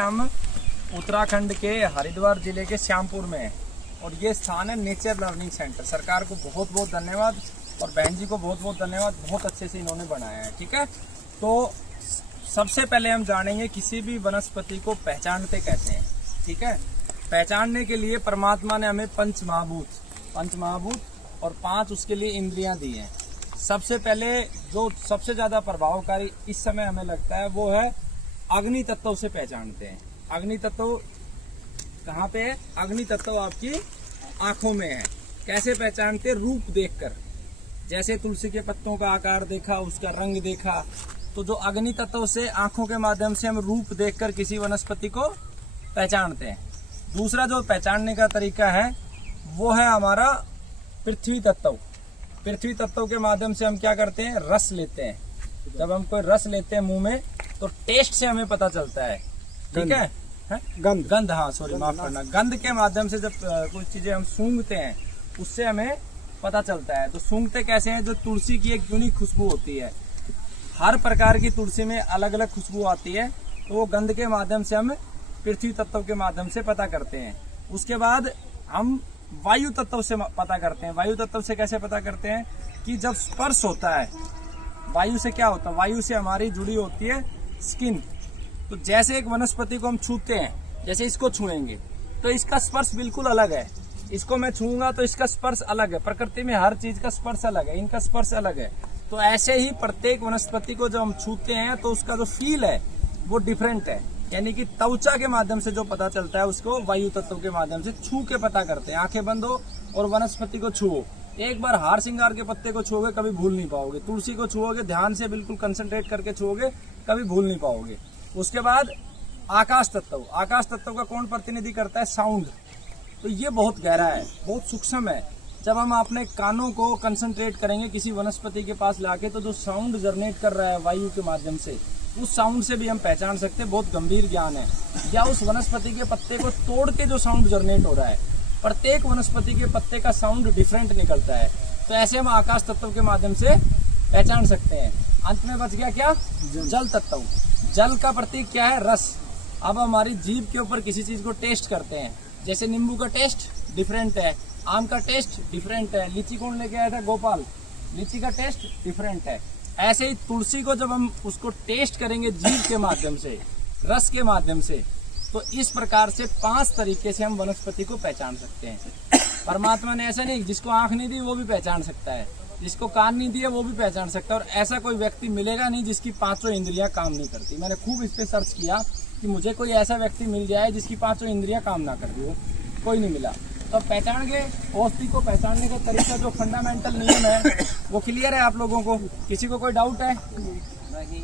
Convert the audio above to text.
हम उत्तराखंड के हरिद्वार जिले के श्यामपुर में हैं और ये स्थान है नेचर लर्निंग सेंटर। सरकार को बहुत बहुत धन्यवाद और बहन जी को बहुत बहुत धन्यवाद, बहुत अच्छे से इन्होंने बनाया है। ठीक है, तो सबसे पहले हम जानेंगे किसी भी वनस्पति को पहचानते कैसे हैं। ठीक है, पहचानने के लिए परमात्मा ने हमें पंच महाभूत और 5 उसके लिए इंद्रियां दी हैं। सबसे पहले जो सबसे ज्यादा प्रभावकारी इस समय हमें लगता है वो है अग्नि तत्व से पहचानते हैं। अग्नि तत्व कहाँ पे है? अग्नि तत्व आपकी आंखों में है। कैसे पहचानते? रूप देखकर। जैसे तुलसी के पत्तों का आकार देखा, उसका रंग देखा, तो जो अग्नि तत्व से आंखों के माध्यम से हम रूप देखकर किसी वनस्पति को पहचानते हैं। दूसरा जो पहचानने का तरीका है वो है हमारा पृथ्वी तत्व। पृथ्वी तत्व के माध्यम से हम क्या करते हैं? रस लेते हैं। जब हम कोई रस लेते हैं मुंह में तो टेस्ट से हमें पता चलता है। ठीक है, गंध, हाँ सॉरी माफ करना। गंध के माध्यम से जब कुछ चीजें हम सूंघते हैं उससे हमें पता चलता है। तो सूंघते कैसे हैं? जो तुलसी की एक यूनिक खुशबू होती है, हर प्रकार की तुलसी में अलग अलग खुशबू आती है, तो वो गंध के माध्यम से हम पृथ्वी तत्व के माध्यम से पता करते हैं। उसके बाद हम वायु तत्व से पता करते हैं। वायु तत्व से कैसे पता करते हैं? कि जब स्पर्श होता है वायु से, क्या होता है? वायु से हमारी जुड़ी होती है स्किन। तो जैसे एक वनस्पति को हम छूते हैं, जैसे इसको छुएंगे तो इसका स्पर्श बिल्कुल अलग है। इसको मैं छूंगा तो इसका स्पर्श अलग है। प्रकृति में हर चीज का स्पर्श अलग है, इनका स्पर्श अलग है। तो ऐसे ही प्रत्येक वनस्पति को जब हम छूते हैं तो उसका जो फील है वो डिफरेंट है। यानी कि त्वचा के माध्यम से जो पता चलता है उसको वायु तत्व के माध्यम से छू के पता करते हैं। आंखें बंद हो और वनस्पति को छुओ। एक बार हार श्रृंगार के पत्ते को छुओगे कभी भूल नहीं पाओगे। तुलसी को छुओगे, ध्यान से बिल्कुल कंसंट्रेट करके छुओगे, कभी भूल नहीं पाओगे। उसके बाद आकाश तत्व। आकाश तत्व का कौन प्रतिनिधि करता है? साउंड। तो ये बहुत गहरा है, बहुत सूक्ष्म है। जब हम अपने कानों को कंसंट्रेट करेंगे किसी वनस्पति के पास लाके, तो जो साउंड जनरेट कर रहा है वायु के माध्यम से, उस साउंड से भी हम पहचान सकते हैं। बहुत गंभीर ज्ञान है। या उस वनस्पति के पत्ते को तोड़ के जो साउंड जनरेट हो रहा है, प्रत्येक वनस्पति के पत्ते का साउंड डिफरेंट निकलता है। तो ऐसे हम आकाश तत्व के माध्यम से पहचान सकते हैं। अंत में बच गया क्या? जल तत्व। जल का प्रतीक क्या है? रस। अब हमारी जीभ के ऊपर किसी चीज को टेस्ट करते हैं, जैसे नींबू का टेस्ट डिफरेंट है, आम का टेस्ट डिफरेंट है, लीची कौन लेके आया था? गोपाल। लीची का टेस्ट डिफरेंट है। ऐसे ही तुलसी को जब हम उसको टेस्ट करेंगे जीभ के माध्यम से, रस के माध्यम से, तो इस प्रकार से 5 तरीके से हम वनस्पति को पहचान सकते हैं। परमात्मा ने ऐसा नहीं, जिसको आंख नहीं दी वो भी पहचान सकता है, जिसको कान नहीं दिया वो भी पहचान सकता है। और ऐसा कोई व्यक्ति मिलेगा नहीं जिसकी 5 इंद्रियां काम नहीं करती। मैंने खूब इस पे सर्च किया कि मुझे कोई ऐसा व्यक्ति मिल जाए जिसकी 5 इंद्रियां काम ना कर दी हो, कोई नहीं मिला। तो पहचान गए। औषधि को पहचानने का तरीका, जो फंडामेंटल नियम है वो क्लियर है आप लोगों को? किसी को कोई डाउट है? नहीं।